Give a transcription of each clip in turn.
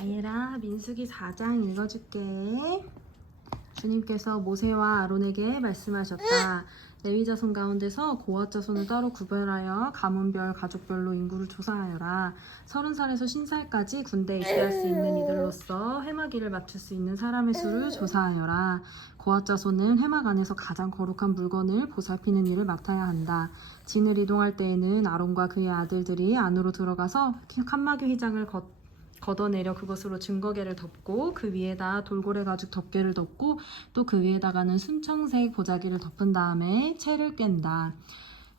아예라, 민수기 4장 읽어줄게. 주님께서 모세와 아론에게 말씀하셨다. 레위 자손 가운데서 고앗 자손을 따로 구별하여 가문별, 가족별로 인구를 조사하여라. 30살에서 50살까지 군대에 입대할 수 있는 이들로서 회막일을 맡을 수 있는 사람의 수를 조사하여라. 고앗 자손은 회막 안에서 가장 거룩한 물건을 보살피는 일을 맡아야 한다. 진을 이동할 때에는 아론과 그의 아들들이 안으로 들어가서 칸막이 휘장을 걷어내려 그것으로 증거계를 덮고 그 위에다 돌고래 가죽 덮개를 덮고 또 그 위에다가는 순청색 보자기를 덮은 다음에 채를 깬다.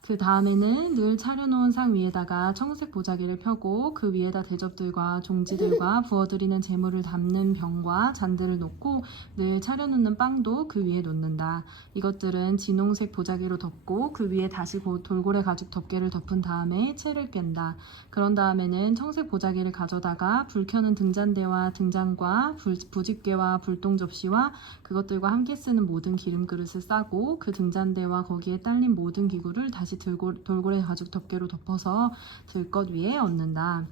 그 다음에는 늘 차려놓은 상 위에다가 청색 보자기를 펴고 그 위에다 대접들과 종지들과 부어드리는 재물을 담는 병과 잔들을 놓고 늘 차려놓는 빵도 그 위에 놓는다. 이것들은 진홍색 보자기로 덮고 그 위에 다시 돌고래 가죽 덮개를 덮은 다음에 채를 깬다. 그런 다음에는 청색 보자기를 가져다가 불 켜는 등잔대와 등잔과 부집개와 불똥 접시와 그것들과 함께 쓰는 모든 기름 그릇을 싸고 그 등잔대와 거기에 딸린 모든 기구를 다시 돌고래 가죽 덮개로 덮어서 들것 위에 얹는다.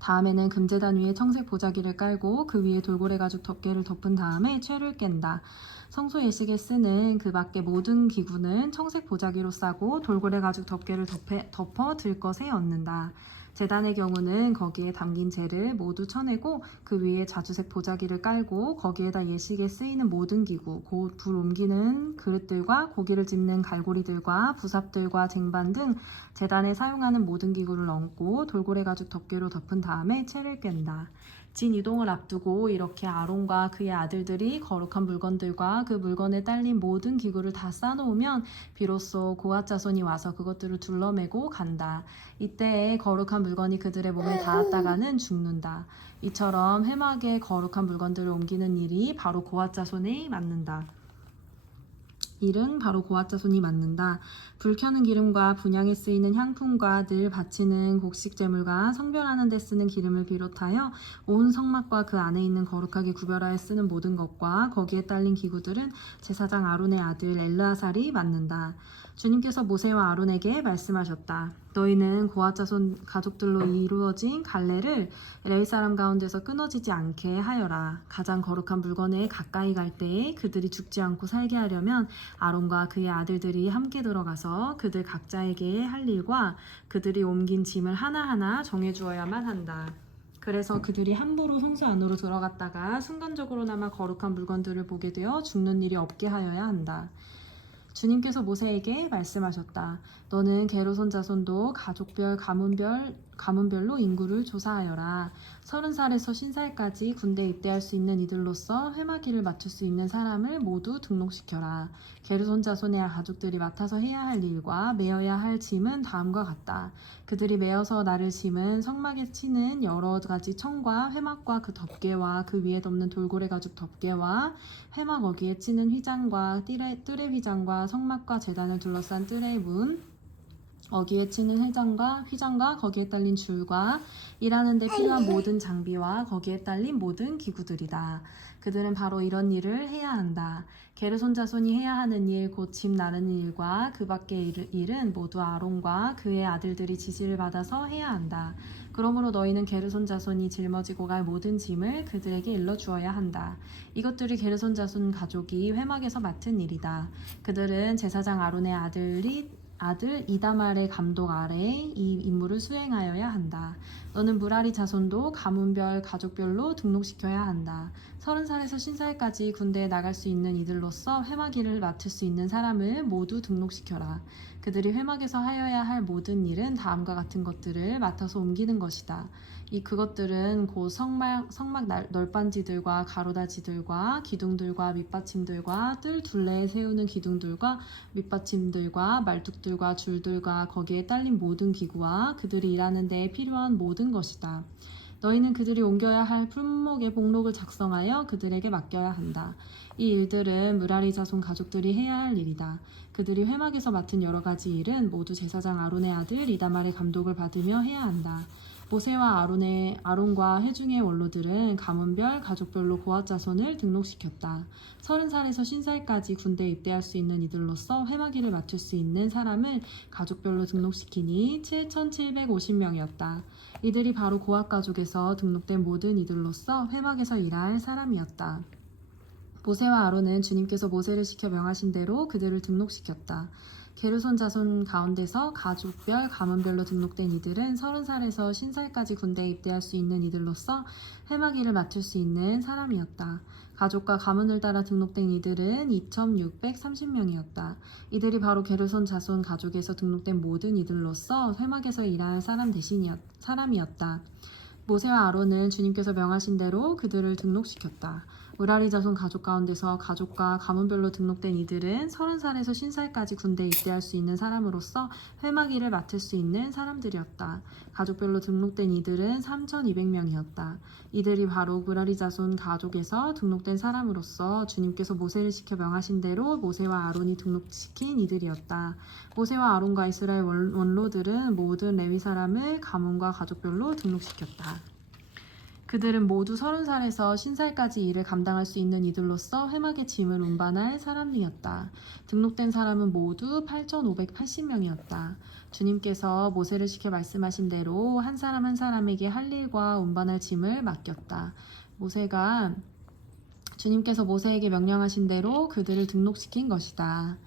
다음에는 금제단 위에 청색 보자기를 깔고 그 위에 돌고래 가죽 덮개를 덮은 다음에 채를 깬다. 성소 예식에 쓰는 그 밖의 모든 기구는 청색 보자기로 싸고 돌고래 가죽 덮개를 덮어 들것에 얹는다. 제단의 경우는 거기에 담긴 재를 모두 쳐내고 그 위에 자주색 보자기를 깔고 거기에다 예식에 쓰이는 모든 기구, 곧 불 옮기는 그릇들과 고기를 집는 갈고리들과 부삽들과 쟁반 등 제단에 사용하는 모든 기구를 얹고 돌고래 가죽 덮개로 덮은 다음에 채를 깬다. 진 이동을 앞두고 이렇게 아론과 그의 아들들이 거룩한 물건들과 그 물건에 딸린 모든 기구를 다 쌓아놓으면 비로소 고앗 자손이 와서 그것들을 둘러매고 간다. 이때에 거룩한 물건이 그들의 몸에 닿았다가는 죽는다. 이처럼 회막에 거룩한 물건들을 옮기는 일이 바로 고앗 자손에 맡는다. 일은 바로 고앗 자손이 맡는다. 불 켜는 기름과 분향에 쓰이는 향품과 늘 바치는 곡식 제물과 성별하는 데 쓰는 기름을 비롯하여 온 성막과 그 안에 있는 거룩하게 구별하여 쓰는 모든 것과 거기에 딸린 기구들은 제사장 아론의 아들 엘르아살이 맡는다. 주님께서 모세와 아론에게 말씀하셨다. 너희는 고앗 자손 가족들로 이루어진 갈래를 레위 사람 가운데서 끊어지지 않게 하여라. 가장 거룩한 물건에 가까이 갈 때에 그들이 죽지 않고 살게 하려면 아론과 그의 아들들이 함께 들어가서 그들 각자에게 할 일과 그들이 옮긴 짐을 하나하나 정해주어야만 한다. 그래서 그들이 함부로 성소 안으로 들어갔다가 순간적으로나마 거룩한 물건들을 보게 되어 죽는 일이 없게 하여야 한다. 주님께서 모세에게 말씀하셨다. 너는 게르손 자손도 가족별, 가문별로 인구를 조사하여라. 30살에서 50살까지 군대에 입대할 수 있는 이들로서 회막일을 맡을 수 있는 사람을 모두 등록시켜라. 게르손 자손의 가족들이 맡아서 해야 할 일과 메어야 할 짐은 다음과 같다. 그들이 메어서 나를 짐은 성막에 치는 여러 가지 청과 회막과 그 덮개와 그 위에 덮는 돌고래 가죽 덮개와 회막 어기에 치는 휘장과 뜰의 휘장과 성막과 제단을 둘러싼 뜰의 문 어기에 치는 휘장과 거기에 딸린 줄과 일하는 데 필요한 모든 장비와 거기에 딸린 모든 기구들이다. 그들은 바로 이런 일을 해야 한다. 게르손 자손이 해야 하는 일, 곧 짐 나르는 일과 그 밖의 일은 모두 아론과 그의 아들들이 지시를 받아서 해야 한다. 그러므로 너희는 게르손 자손이 짊어지고 갈 모든 짐을 그들에게 일러주어야 한다. 이것들이 게르손 자손 가족이 회막에서 맡은 일이다. 그들은 제사장 아론의 아들 이다말의 감독 아래에 이 임무를 수행하여야 한다. 너는 무라리 자손도 가문별, 가족별로 등록시켜야 한다. 30살에서 50살까지 군대에 나갈 수 있는 이들로서 회막일을 맡을 수 있는 사람을 모두 등록시켜라. 그들이 회막에서 하여야 할 모든 일은 다음과 같은 것들을 맡아서 옮기는 것이다. 그것들은 곧 성막 널빤지들과 가로다지들과 기둥들과 밑받침들과 뜰 둘레에 세우는 기둥들과 밑받침들과 말뚝들과 줄들과 거기에 딸린 모든 기구와 그들이 일하는 데에 필요한 모든 것이다. 너희는 그들이 옮겨야 할 품목의 목록을 작성하여 그들에게 맡겨야 한다. 이 일들은 무라리 자손 가족들이 해야 할 일이다. 그들이 회막에서 맡은 여러 가지 일은 모두 제사장 아론의 아들 이다말의 감독을 받으며 해야 한다. 모세와 아론과 회중의 원로들은 가문별, 가족별로 고앗 자손을 등록시켰다. 30살에서 50살까지 군대에 입대할 수 있는 이들로서 회막일을 맡을 수 있는 사람을 가족별로 등록시키니 7,750명이었다. 이들이 바로 고앗 가족에서 등록된 모든 이들로서 회막에서 일할 사람이었다. 모세와 아론은 주님께서 모세를 시켜 명하신 대로 그들을 등록시켰다. 게르손 자손 가운데서 가족별, 가문별로 등록된 이들은 30살에서 50살까지 군대에 입대할 수 있는 이들로서 회막 일을 맡을 수 있는 사람이었다. 가족과 가문을 따라 등록된 이들은 2,630명이었다. 이들이 바로 게르손 자손 가족에서 등록된 모든 이들로서 회막에서 일할 사람이었다. 모세와 아론은 주님께서 명하신 대로 그들을 등록시켰다. 무라리 자손 가족 가운데서 가족과 가문별로 등록된 이들은 30살에서 50살까지 군대에 입대할 수 있는 사람으로서 회막 일을 맡을 수 있는 사람들이었다. 가족별로 등록된 이들은 3,200명이었다. 이들이 바로 무라리 자손 가족에서 등록된 사람으로서 주님께서 모세를 시켜 명하신 대로 모세와 아론이 등록시킨 이들이었다. 모세와 아론과 이스라엘 원로들은 모든 레위 사람을 가문과 가족별로 등록시켰다. 그들은 모두 30살에서 50살까지 일을 감당할 수 있는 이들로서 회막의 짐을 운반할 사람이었다. 등록된 사람은 모두 8,580명이었다. 주님께서 모세를 시켜 말씀하신 대로 한 사람 한 사람에게 할 일과 운반할 짐을 맡겼다. 주님께서 모세에게 명령하신 대로 그들을 등록시킨 것이다.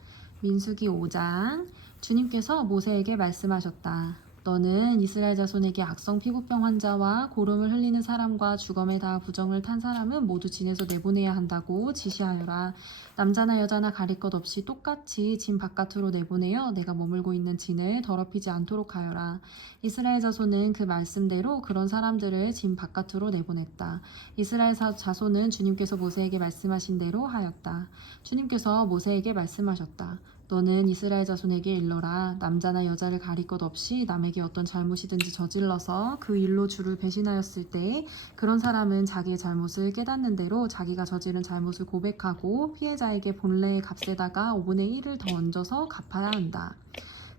민수기 5장. 주님께서 모세에게 말씀하셨다. 너는 이스라엘 자손에게 악성 피부병 환자와 고름을 흘리는 사람과 주검에 다 부정을 탄 사람은 모두 진에서 내보내야 한다고 지시하여라. 남자나 여자나 가릴 것 없이 똑같이 진 바깥으로 내보내어 내가 머물고 있는 진을 더럽히지 않도록 하여라. 이스라엘 자손은 그 말씀대로 그런 사람들을 진 바깥으로 내보냈다. 이스라엘 자손은 주님께서 모세에게 말씀하신 대로 하였다. 주님께서 모세에게 말씀하셨다. 너는 이스라엘 자손에게 일러라. 남자나 여자를 가릴 것 없이 남에게 어떤 잘못이든지 저질러서 그 일로 주를 배신하였을 때 그런 사람은 자기의 잘못을 깨닫는 대로 자기가 저지른 잘못을 고백하고 피해자에게 본래의 값에다가 5분의 1을 더 얹어서 갚아야 한다.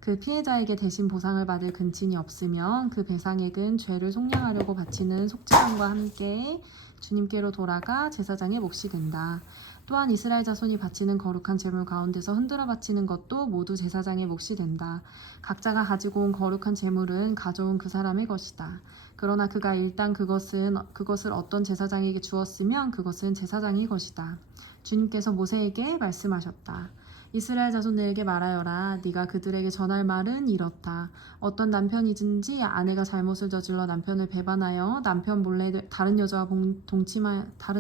그 피해자에게 대신 보상을 받을 근친이 없으면 그 배상액은 죄를 속량하려고 바치는 속죄금과 함께 주님께로 돌아가 제사장의 몫이 된다. 또한 이스라엘 자손이 바치는 거룩한 제물 가운데서 흔들어 바치는 것도 모두 제사장의 몫이 된다. 각자가 가지고 온 거룩한 제물은 가져온 그 사람의 것이다. 그러나 그가 일단 그것을 어떤 제사장에게 주었으면 그것은 제사장의 것이다. 주님께서 모세에게 말씀하셨다. 이스라엘 자손들에게 말하여라. 네가 그들에게 전할 말은 이렇다. 어떤 남편이든지 아내가 잘못을 저질러 남편을 배반하여 남편 몰래 다른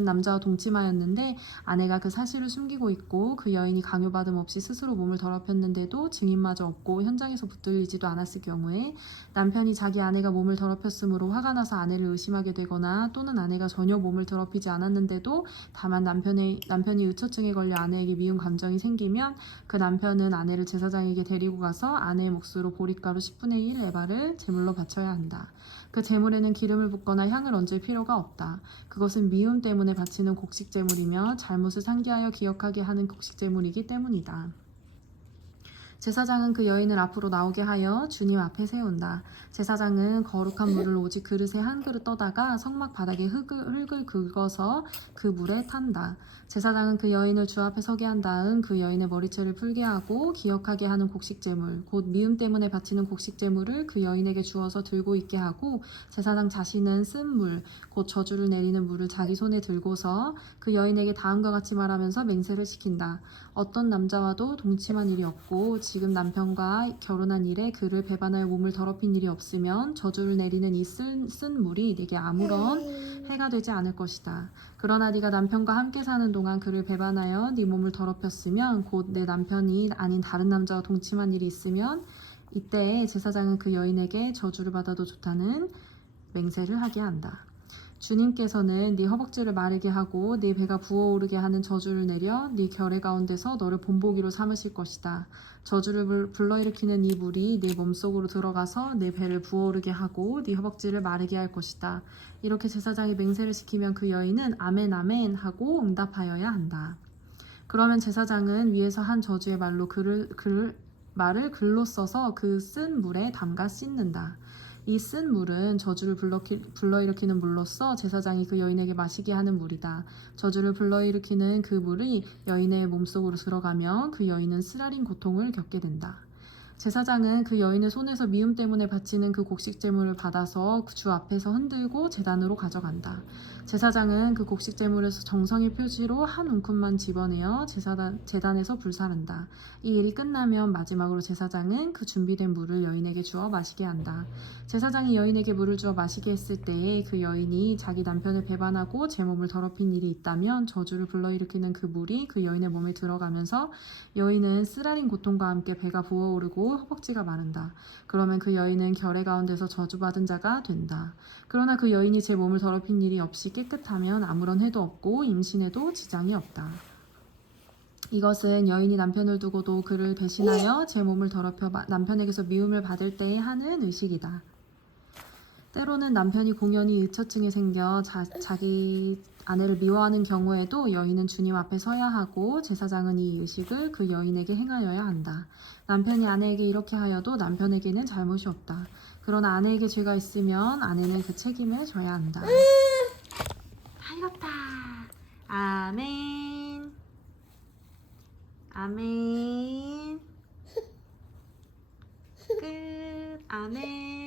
남자와 동침하였는데 아내가 그 사실을 숨기고 있고 그 여인이 강요받음 없이 스스로 몸을 더럽혔는데도 증인마저 없고 현장에서 붙들리지도 않았을 경우에 남편이 자기 아내가 몸을 더럽혔으므로 화가 나서 아내를 의심하게 되거나 또는 아내가 전혀 몸을 더럽히지 않았는데도 다만 남편이 의처증에 걸려 아내에게 미운 감정이 생기면 그 남편은 아내를 제사장에게 데리고 가서 아내의 몫으로 보릿가루 10분의 1 에바를 제물로 바쳐야 한다. 그 제물에는 기름을 붓거나 향을 얹을 필요가 없다. 그것은 미움 때문에 바치는 곡식 제물이며 잘못을 상기하여 기억하게 하는 곡식 제물이기 때문이다. 제사장은 그 여인을 앞으로 나오게 하여 주님 앞에 세운다. 제사장은 거룩한 물을 오직 그릇에 한 그릇 떠다가 성막 바닥에 흙을 긁어서 그 물에 탄다. 제사장은 그 여인을 주 앞에 서게 한 다음 그 여인의 머리채를 풀게 하고 기억하게 하는 곡식제물, 곧 미움 때문에 바치는 곡식제물을 그 여인에게 주어서 들고 있게 하고 제사장 자신은 쓴 물, 곧 저주를 내리는 물을 자기 손에 들고서 그 여인에게 다음과 같이 말하면서 맹세를 시킨다. 어떤 남자와도 동침한 일이 없고 지금 남편과 결혼한 일에 그를 배반하여 몸을 더럽힌 일이 없으면 저주를 내리는 이 쓴 물이 네게 아무런 해가 되지 않을 것이다. 그러나 네가 남편과 함께 사는 동안 그를 배반하여 네 몸을 더럽혔으면 곧 내 남편이 아닌 다른 남자와 동침한 일이 있으면 이때에 제사장은 그 여인에게 저주를 받아도 좋다는 맹세를 하게 한다. 주님께서는 네 허벅지를 마르게 하고 네 배가 부어오르게 하는 저주를 내려 네 결의 가운데서 너를 본보기로 삼으실 것이다. 저주를 불러일으키는 이 물이 네 몸속으로 들어가서 네 배를 부어오르게 하고 네 허벅지를 마르게 할 것이다. 이렇게 제사장이 맹세를 시키면 그 여인은 아멘 아멘 하고 응답하여야 한다. 그러면 제사장은 위에서 한 저주의 말로 말을 글로 써서 그 쓴 물에 담가 씻는다. 이 쓴 물은 저주를 불러일으키는 물로서 제사장이 그 여인에게 마시게 하는 물이다. 저주를 불러일으키는 그 물이 여인의 몸속으로 들어가며 그 여인은 쓰라린 고통을 겪게 된다. 제사장은 그 여인의 손에서 미움 때문에 바치는 그 곡식 제물을 받아서 그 주 앞에서 흔들고 제단으로 가져간다. 제사장은 그 곡식 제물에서 정성의 표시로 한 움큼만 집어내어 제단에서 불사른다. 이 일이 끝나면 마지막으로 제사장은 그 준비된 물을 여인에게 주어 마시게 한다. 제사장이 여인에게 물을 주어 마시게 했을 때에 그 여인이 자기 남편을 배반하고 제 몸을 더럽힌 일이 있다면 저주를 불러일으키는 그 물이 그 여인의 몸에 들어가면서 여인은 쓰라린 고통과 함께 배가 부어오르고 허벅지가 마른다. 그러면 그 여인은 결의 가운데서 저주받은 자가 된다. 그러나 그 여인이 제 몸을 더럽힌 일이 없이 깨끗하면 아무런 해도 없고 임신에도 지장이 없다. 이것은 여인이 남편을 두고도 그를 배신하여 제 몸을 더럽혀 남편에게서 미움을 받을 때에 하는 의식이다. 때로는 남편이 공연히 의처증이 생겨 자기 아내를 미워하는 경우에도 여인은 주님 앞에 서야 하고 제사장은 이 의식을 그 여인에게 행하여야 한다. 남편이 아내에게 이렇게 하여도 남편에게는 잘못이 없다. 그러나 아내에게 죄가 있으면 아내는 그 책임을 져야 한다. 다 읽었다. 아멘. 아멘. 끝. 아멘.